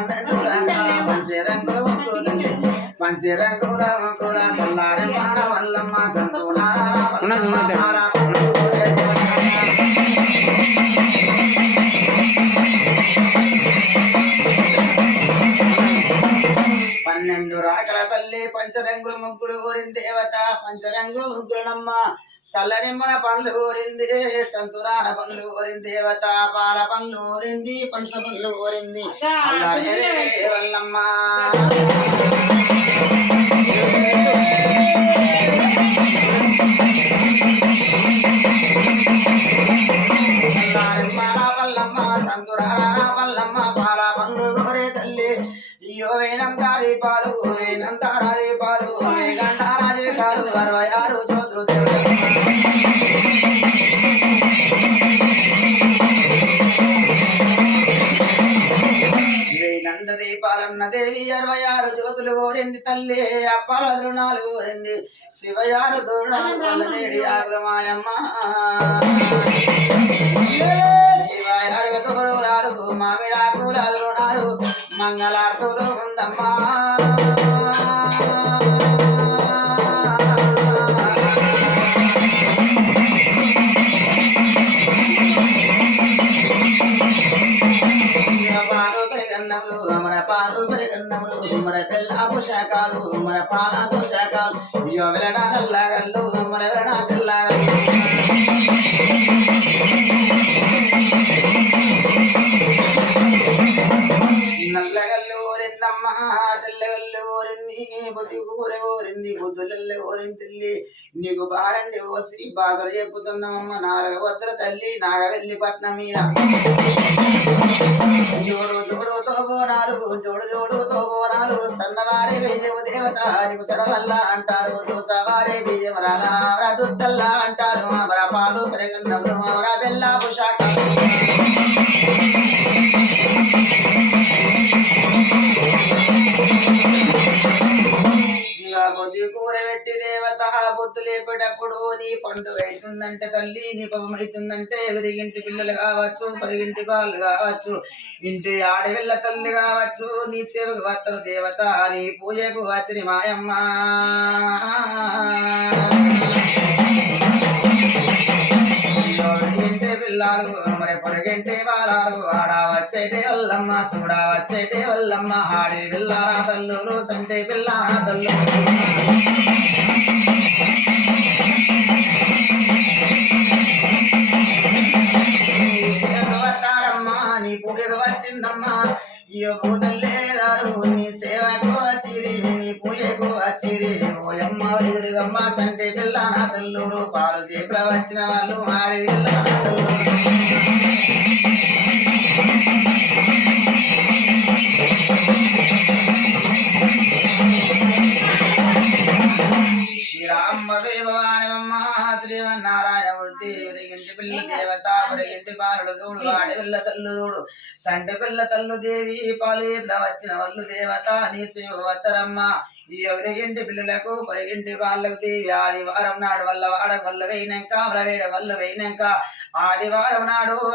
పన్నెండు పంచరంగుల ముగ్గురు తల్లి పంచరంగుల ముగ్గుర సల్లారి మార వల్లమ్మ సంతులా పన్నెండు రాకల తల్లి పంచరంగుల ముగ్గురు కోరింది దేవత పంచరంగుల ముగ్గురునమ్మ చల్లని మన పండ్లు కోరింది సంతురాన పండ్లు కోరింది దేవత పాల పండ్లు కోరింది పనస పండ్లు కోరింది వల్లమ్మ వల్లమ్మ సంతురాన వల్లమ్మ పాల పండ్లు కోరే తల్లి అయ్యో వేనంత దీపాలు వేనంత దీపాలు వేగంట రాజకాలు 66 చోతులు వేనంద దీపాలన్న దేవి 66 జ్యోతులు కోరింది తల్లి అప్పాల రుణాలు కోరింది శివయారు దూరణాలు వల్ల నేడి ఆగ్రమాయమ్మ శివయారు దూరాలు మామిడాకుల రుణాలు మంగళార్తులు ఉందమ్మా మన పాలు పెరిగన్నములు మన బెల్లాపు శాఖలు మన పాలతో శాఖలు అయ్యో వెలడా నల్లగల్లు మన వెలడా తెల్లగల్లు నల్లగల్లు ఓరిందమ్మ తెల్లగల్లు ఓరింది బుద్ధి కూర ఓరింది బుద్ధులెల్ల ఓరింది తల్లి నీకు బారండి పోసి బాధలు చెప్పుతున్నామమ్మ నారగ వద్ర తల్లి నాగవెల్లి పట్నం మీద జోడు జోడుతో బోనాలు జోడు జోడుతో బోనాలు సన్నవారే బియ్యము దేవత నీకు సరవల్ల అంటారు దోసవారే బియ్యం రాధా దుత్తల్లా అంటారు అమర పాలు పెరగన్నములు అమర బెల్లాపు శాఖ బుద్ధి కూర పెట్టి దేవత బుద్ధు లేపేటప్పుడు నీ పండు అవుతుందంటే తల్లి నీ పవం అవుతుందంటే ఎవరింటి పిల్లలు కావచ్చు పరిగింటి వాళ్ళు కావచ్చు ఇంటి ఆడవిల్ల తల్లి కావచ్చు నీ సేవకు వత్తరు దేవత నీ పూజకు వచ్చి మాయమ్మ పిల్లలు మరి పొరగంటే వారాలు ఆడ వచ్చేటే వల్లమ్మ చూడ వచ్చేటే వల్లమ్మ ఆడి పిల్లారా తల్లు సంటే పిల్లారా తల్లు వస్తారమ్మా నీ పూజకు వచ్చిందమ్మా ఇయో పూతల్లేదారు నీ సేవకు వచ్చిరి నీ పూజకు వచ్చిరి ఓయమ్మ ఎదురుగమ్మ సంటే పిల్లారా తల్లు పాలు చేపల వచ్చిన వాళ్ళు ఆడి పిల్లారా తల్లు శ్రీమన్నారాయణ వృద్ధి ఇంటి పిల్ల దేవత ఇంటి బాలుడు చూడు వాడి పిల్ల తల్లు చూడు సంటి పిల్ల తల్లు దేవి పాలేపుల వచ్చిన వాళ్ళు దేవత నీ శివవత్తరమ్మ ఈ ఎవరింటి పిల్లలకు పరిగింటి వాళ్ళకు దేవి ఆదివారం నాడు వల్ల వాడ వల్ల వేయినాక వల్ల వేడ వల్ల వేయినాక ఆదివారం నాడు